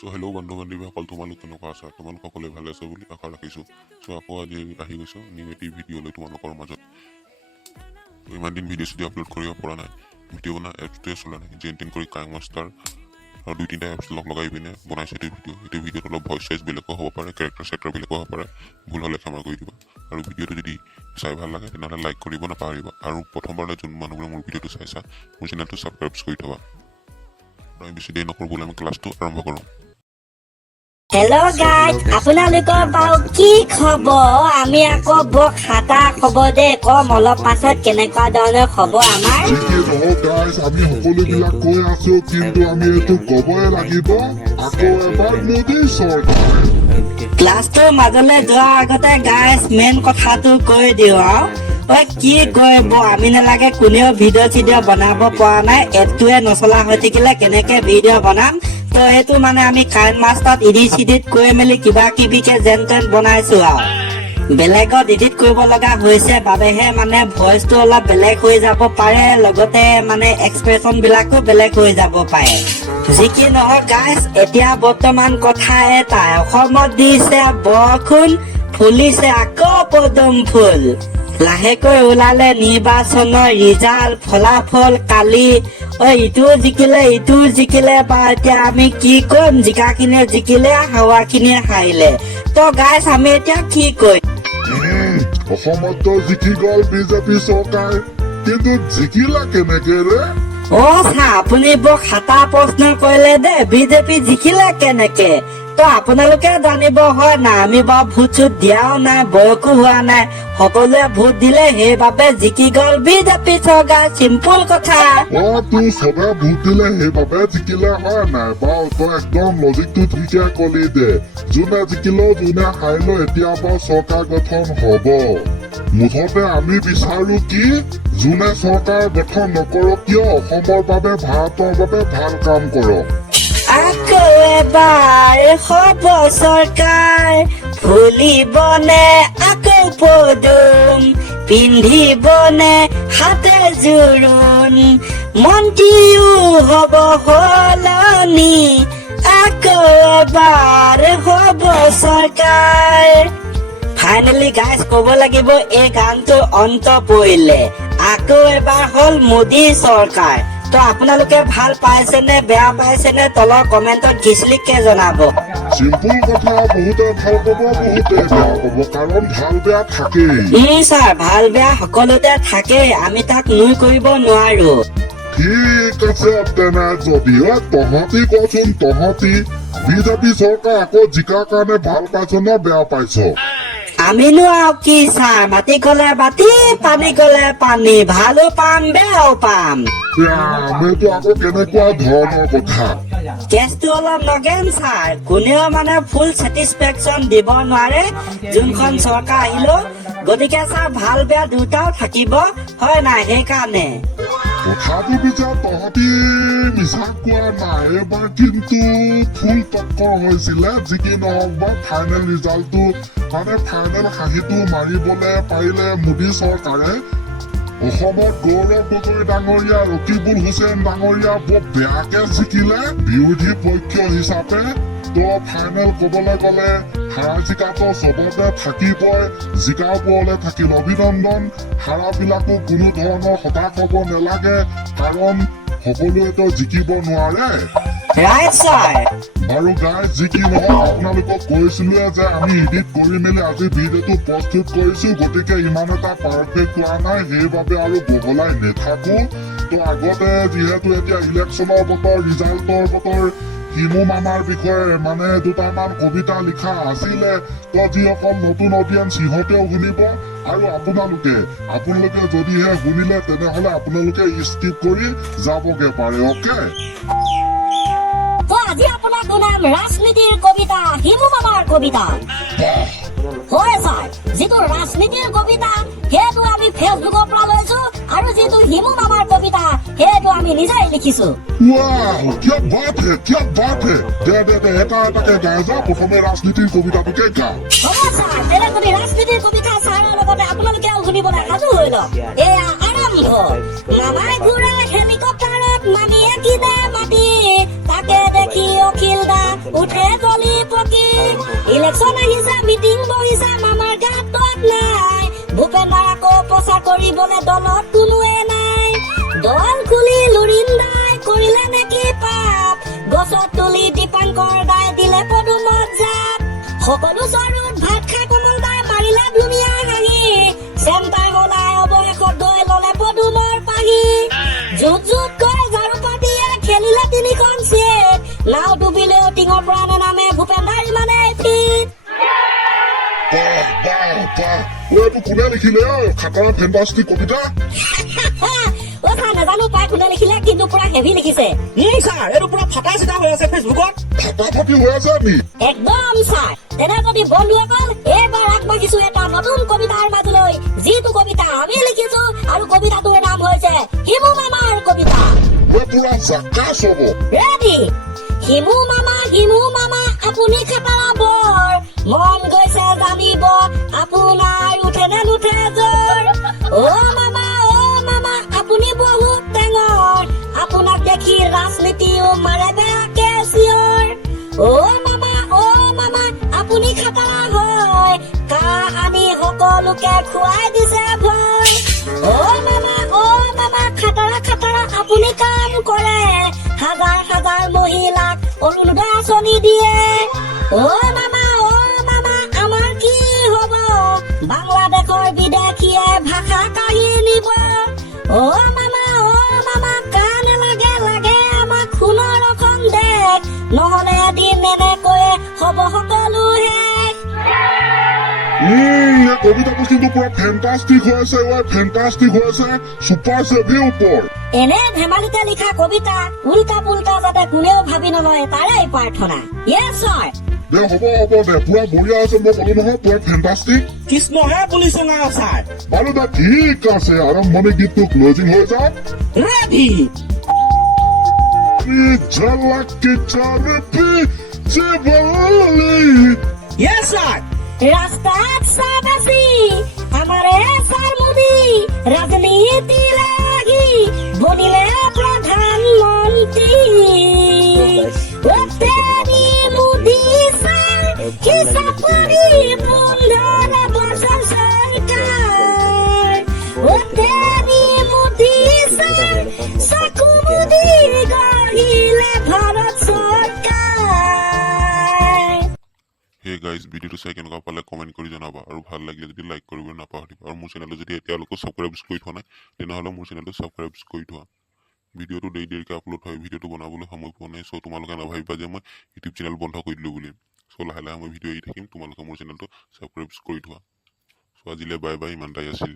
So hello' বন্ধু বান্ধৱীসকল, তোমালোক কেনেকুৱা আছা? তোমালোক সকলোৱে ভালে আছে বুলি আশা ৰাখিছোঁ। চ' আকৌ আজি আহি গৈছোঁ নিউ এটি ভিডিঅ' লৈ তোমালোকৰ মাজত। ইমান দিন ভিডিঅ' চিডিঅ' আপলোড কৰিব পৰা নাই, ভিডিঅ' বনোৱা এপছটোৱে চলা নাই। যেন তেন কৰি কাইং মাষ্টাৰ আৰু 2-3টা এপছ লগাই পিনে বনাইছে এইটো ভিডিঅ'ত অলপ ভইচ চাইজ বেলেগো হ'ব পাৰে, কেৰেক্টাৰ বেলেগো হ'ব পাৰে। ভুল হ'লে ক্ষমা কৰি দিবা। আৰু ভিডিঅ'টো যদি চাই ভাল লাগে তেনেহ'লে লাইক কৰিব নাপাহৰিবা। আৰু প্ৰথমবাৰলৈ যোন মানুহবোৰে মোৰ ভিডিঅ'টো চাইছা, মোৰ চেনেলটো ছাবস্ক্ৰাইব কৰি থবা। আমি বেছি দেৰি নকৰোঁ বোলে, আমি ক্লাছটো আৰম্ভ কৰোঁ। হেল্ল' গাইজ, আপোনালোকৰ বাৰু কি খবৰ? আমি আকৌ বৰ খাতা খবৰ দেই, কম অলপ পাছত কেনেকুৱা ধৰণৰ খবৰ আমাৰ। যিকি নহওক গাইজ, আমি সকলোবিলাক কৈ আছো, কিন্তু আমি এইটো কবই লাগিব আকৌ এবাৰ মোদী চৰকাৰ। ক্লাছটোৰ মাজলৈ যোৱাৰ আগতে গাইজ মেইন কথাটো কৈ দিওঁ আৰু কি কৰিব আমি নালাগে, কোনেও ভিডিঅ' চিডিঅ' বনাব পৰা নাই। এপটোৱে নচলা হৈ থাকিলে কেনেকে ভিডিঅ' বনাম? তো সেইটো মানে আমি কাইন মাষ্টাৰত ইডিট কৰি মেলি কিবা কিবিকে যেন তেন বনাইছো আৰু বেলেগত এডিট কৰিব লগা হৈছে বাবেহে মানে ভইচটো অলপ বেলেগ হৈ যাব পাৰে, লগতে মানে এক্সপ্ৰেছন বিলাকো বেলেগ হৈ যাব পাৰে। যি কি নহওক গাইজ, এতিয়া বৰ্তমান কথা এটা, অসমত দিছে বৰষুণ, ফুলিছে আকৌ পদুম ফুল। লাহেকৈ ওলালে নিৰ্বাচনৰ ৰিজাল্ট, ফলাফল কালি। ইটো জিকিলে বা এতিয়া আমি কি কৰিম? জিকাখিনিয়ে জিকিলে, হাৱাখিনিয়ে হাৰিলে। তো গাইজ আমি এতিয়া কি কৰিম? অসমতো জিকি গ'ল বিজেপি চৰকাৰ, কিন্তু জিকিলা কেনেকে ৰে? ছাৰ, আপুনি বৰ খাতা প্ৰশ্ন কৰিলে দেই, বিজেপি জিকিলে কেনেকে? তো আপোনালোকে জানিব হয় নাই, আমি বাৰু ভোট চোট দিয়াও নাই, বয়সো হোৱা নাই। সকলোৱে ভোট দিলে, সেইবাবে জিকি গ'ল বিজেপি চৰকাৰ, চিম্পুল কথা। তোৰ চবে ভোট দিলে সেইবাবে জিকিলে হয় নাই? বাৰু তই একদম লজিকটো ঠিকে কলি দে। যোনে জিকিলো যোনে হাৰিলো, এতিয়া বাৰু চৰকাৰ গঠন হব। মুঠতে আমি বিচাৰো কি, যোনে চৰকাৰ গঠন নকৰক কিয়, অসমৰ বাবে ভাৰতৰ বাবে ভাল কাম কৰক। আকৌ এবাৰ হ'ব চৰকাৰ, ফুলিবনে আকৌ পদুম, পিন্ধিবনে হাতে জোৰোণ, মন্ত্ৰীও হ'ব সলনি, আকৌ এবাৰ হ'ব চৰকাৰ। ফাইনেলি গাইজ ক'ব লাগিব, এই গানটোৰ অন্ত পৰিলে। আকৌ এবাৰ হ'ল মোদী চৰকাৰ। তো আপোনালোকে ভাল পাইছে নে বেয়া পাইছে নে তলৰ কমেন্টত গিছলিকে জনাব। চিম্পুল কথা, বহুতে ভাল পাব বহুতে বেয়া পাব, কাৰণ ভাল বেয়া থাকেই। ছাৰ, ভাল বেয়া সকলোতে থাকেই, আমি তাক নুই কৰিব নোৱাৰো। ঠিক আছে, তেনে যদি তহঁতি কচোন, তহঁতি বিজেপি চৰকাৰ আকৌ জিকাৰ কাৰণে ভাল পাইছ নে বেয়া পাইছ? আমিনো আৰু কি ছাৰ, মাটি গলে বাতি, পানী গলে পানী, ভালো পাম বেয়াও পাম। এইটো আকৌ কেনেকুৱা ধৰণৰ কথা? কেছটো অলপ নগেন ছাৰ, কোনেও মানে ফুল ছেটিছফেকশ্যন দিব নোৱাৰে যোনখন চৰকাৰ আহিলো। গতিকে ছাৰ, ভাল বেয়া দুটাও থাকিব হয় নাই? সেইকাৰণে তথাপি পিছে তহঁতি মিছা কোৱা নাই, এইবাৰ কিন্তু ফুল টক্কৰ হৈছিলে। যি কি নহওক বা ফাইনেল ৰিজাল্টটো মানে ফাইনেল হাঁহিটো মাৰিবলৈ পাৰিলে মোদী চৰকাৰে। অসমত গৌৰৱ গগৈ ডাঙৰীয়া, ৰকিবুল হুছেইন ডাঙৰীয়া বৰ বেয়াকে জিকিলে বিৰোধী পক্ষ হিচাপে। তো ফাইনেল কবলৈ গলে হাৰা জিকাটো চবতে থাকিবই, জিকাৰ ওপৰলে থাকিল অভিনন্দন। হাৰাবিলাকো কোনো ধৰণৰ হতাশ হ'ব নালাগে, কাৰণ সকলোৱেতো জিকিব নোৱাৰে। Right sir. বাৰু গাইজ, যি কি নহওক, আপোনালোকক কৈছিলোৱে যে আমি এডিট কৰি মেলি আজি ভিডিঅ'টো প্ৰস্তুত কৰিছো, গতিকে ইমান এটা পাৰফেক্ট হোৱা নাই, সেইবাবে আৰু বহলাই নেথাকো। তো আগতে যিহেতু এতিয়া ইলেকশ্যনৰ বতৰ, ৰিজাল্টৰ বতৰ, হিমু মামাৰ বিষয়ে মানে দুটামান কবিতা লিখা আছিলে। তো যিসকল নতুন অডিয়েন্স সিহঁতেও শুনিব, আৰু আপোনালোকে যদিহে শুনিলে তেনেহলে আপোনালোকে স্কিপ কৰি যাবগে পাৰে। অকে, তো আজি আপোনাক শুনাম ৰাজনীতিৰ কবিতা, হিমু মামাৰ কবিতা। হয় ছাৰ, যিটো ৰাজনীতিৰ কবিতা সেইটো আমি ফেচবুকৰ পৰা লৈছো, আৰু যিটো হিমু মামাৰ কবিতা সেইটো আমি নিজেই লিখিছো। ৱাও, কিয়া বাত হে, কিয়া বাত হে। দে এটা এটাকে গাই যা, প্ৰথমে ৰাজনীতিৰ কবিতাটোকে গা। হ'ব ছাৰ, তেনেকৈ ৰাজনীতিৰ কবিতা ছাৰৰ লগতে আপোনালোকেও শুনিবলৈ সাজু হৈ লওক। এয়া আৰম্ভ। মামাই ঘূৰে হেলিকপ্টাৰত, নামিয়ে কিনে মাটি, তাকে দেখি অখিল দা উঠে গলি পকি ইলেকশ্যন আহিছে মিটিং বহিছে মামাৰ গাত নাই ভূপেন্দ্ৰ আকৌ প্ৰচাৰ কৰিবলৈ দলত কোনোৱে নাই দল খুলি লুৰিন্দাই কৰিলে নেকি পাপ গছত তুলি দীপাংকৰ দাই দিলে পদুমত জাপ সকলো চৰুত ভাত খাই কমল দাই মাৰিলে ধুনীয়া হাঁহি চেণ্টাৰ হলাই অৱশেষত গৈ ললে পদুমৰ পাহি জুত জুত কৈ ঝাৰু পাতিয়ে খেলিলে তিনিখন চেট নাও ডুবিলেও টিঙৰ পৰা নানামে ভূপেন্দ্ৰ ইমানে ফিট বাহ এইটো কোনে লিখিলে খাটাৰা ফেণ্টাষ্টিক কবিতা অ ছাৰ নাজানো পাই কোনে লিখিলে কিন্তু পুৰা হেভি লিখিছে ছাৰ এইটো পুৰা ফাটা চিটা হৈ আছে ফেচবুকত ফাটাফাটি হৈ আছে নি একদম ছাৰ তেনে যদি বন্ধুসকল এইবাৰ আগবাঢ়িছো এটা নতুন কবিতাৰ মাজলৈ যিটো কবিতা আমি লিখিছো আৰু কবিতাটোৰ নাম হৈছে হিমু মামাৰ কবিতা পুৰা জাকাচ হ'ব ৰেডি হিমু মামা আপুনি খাটাৰা বৰ মন গৈছে জানিব আপোনাৰ উঠে নে নুঠে জ্বৰ অ মামা আপুনি বহুত টেঙৰ আপোনাক দেখি ৰাজনীতিও মাৰে বেয়াকে চিঞৰ অ মামা আপুনি খাটাৰা হয় কাহ আনি সকলোকে খুৱাই দিছে ভয় অ মামা খাটাৰা আপুনি কাম কৰে হাজাৰ মহিলাক অৰুণোদয় আঁচনি দিয়ে অ মামা আমাৰ কি হব বাংলাদেশৰ বিদেশীয়ে ভাষা কাঢ়ি নিব অ মামা কাণ লাগে আমাক সোণৰ অসম দেশ নহলে এদিন এনেকৈয়ে হব সকলো শেষ এই কবিতাটো কিন্তু পুৰা ফেণ্টাষ্টিক হৈ আছে ছুপাৰ ছেভিৰ ওপৰ এনে ধেমালিতে লিখা কবিতা উল্টা পুল্টা যাতে কোনেও ভাবি নলয় তাৰেই প্ৰাৰ্থনা য়েছ ছাৰ দে হ'ব দে পুৰা বঢ়িয়া আছে মই ক'লো নহয় পুৰা ফেণ্টাষ্টিক কৃষ্ণহে পুলিচ ছাৰ বাৰু দে ঠিক আছে আৰম্ভণি গীতটো ক্লজিং হৈ যাওক ৰেডি ঝলক চাৰ পিছে বলি য়েছ ছাৰ ৰাস্তাত চাবাচি আমাৰে ছাৰ মোদী ৰাজনীতি লাগি বনিলে প্ৰধানমন্ত্ৰী তেৰি মোদী ছাৰ হিচাপ কৰি 15 বছৰ চৰকাৰ তেৰি মোদী ছাৰ চকু মুদি গঢ়িলে ভাৰত চৰকাৰ হে গাইজ ভিডিঅ'টো চাই কেনেকুৱা পালে কমেণ্ট কৰি জনাবা আৰু ভাল লাগিলে যদি লাইক কৰিব নাপাহৰিবা আৰু মোৰ চেনেলটো যদি এতিয়ালৈকে ছাবস্ক্ৰাইব কৰি থোৱা নাই তেনেহ'লে মোৰ চেনেলটো ছাবস্ক্ৰাইব কৰি থোৱা ভিডিঅ'টো দেৰিকৈ আপলোড হয় ভিডিঅ'টো বনাবলৈ সময় পোৱা নাই চ' তোমালোকে নাভাবিবা যে মই ইউটিউব চেনেল বন্ধ কৰি দিলোঁ বুলি চ' লাহে লাহে মই ভিডিঅ' এৰি থাকিম তোমালোকে মোৰ চেনেলটো ছাবস্ক্ৰাইব কৰি থোৱা চ' আজিলৈ বাই ইমানটাই আছিল